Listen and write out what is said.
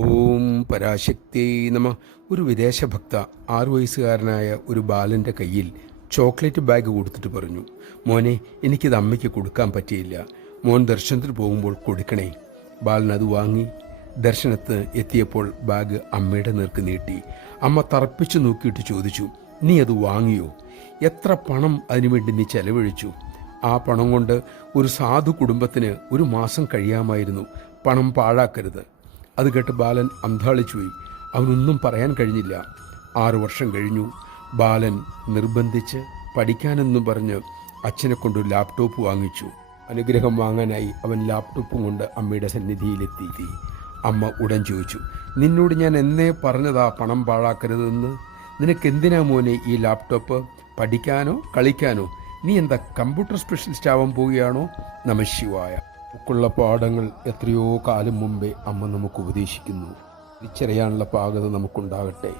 ഓം പരാശക്തി നമ. ഒരു വിദേശ ഭക്ത 6 വയസ്സുകാരനായ ഒരു ബാലൻ്റെ കയ്യിൽ ചോക്ലേറ്റ് ബാഗ് കൊടുത്തിട്ട് പറഞ്ഞു, മോനെ, എനിക്കിത് അമ്മയ്ക്ക് കൊടുക്കാൻ പറ്റിയില്ല. മോൻ ദർശനത്തിന് പോകുമ്പോൾ കൊടുക്കണേ. ബാലൻ അത് വാങ്ങി ദർശനത്തിന് എത്തിയപ്പോൾ ബാഗ് അമ്മയുടെ നേർക്ക് നീട്ടി. അമ്മ തറപ്പിച്ചു നോക്കിയിട്ട് ചോദിച്ചു, നീ അത് വാങ്ങിയോ? എത്ര പണം അതിനുവേണ്ടി നീ ചെലവഴിച്ചു? ആ പണം കൊണ്ട് ഒരു സാധു കുടുംബത്തിന് ഒരു മാസം കഴിയാമായിരുന്നു. പണം പാഴാക്കരുത്. അത് കേട്ട് ബാലൻ അന്ധാളിച്ചുപോയി. അവനൊന്നും പറയാൻ കഴിഞ്ഞില്ല. 6 വർഷം കഴിഞ്ഞു. ബാലൻ നിർബന്ധിച്ച് പഠിക്കാനെന്നും പറഞ്ഞ് അച്ഛനെ കൊണ്ട് ലാപ്ടോപ്പ് വാങ്ങിച്ചു. അനുഗ്രഹം വാങ്ങാനായി അവൻ ലാപ്ടോപ്പും കൊണ്ട് അമ്മയുടെ സന്നിധിയിലെത്തി. അമ്മ ഉടൻ ചോദിച്ചു, നിന്നോട് ഞാൻ എന്നേ പറഞ്ഞതാ പണം പാഴാക്കരുതെന്ന്? നിനക്കെന്തിനാ മോനെ ഈ ലാപ്ടോപ്പ്? പഠിക്കാനോ കളിക്കാനോ? നീ എന്താ കമ്പ്യൂട്ടർ സ്പെഷ്യലിസ്റ്റ് ആവാൻ പോവുകയാണോ? നമഃശിവായ. നമുക്കുള്ള പാഠങ്ങൾ എത്രയോ കാലം മുമ്പേ അമ്മ നമുക്ക് ഉപദേശിക്കുന്നു. തിരിച്ചറിയാനുള്ള പാകത നമുക്കുണ്ടാകട്ടെ.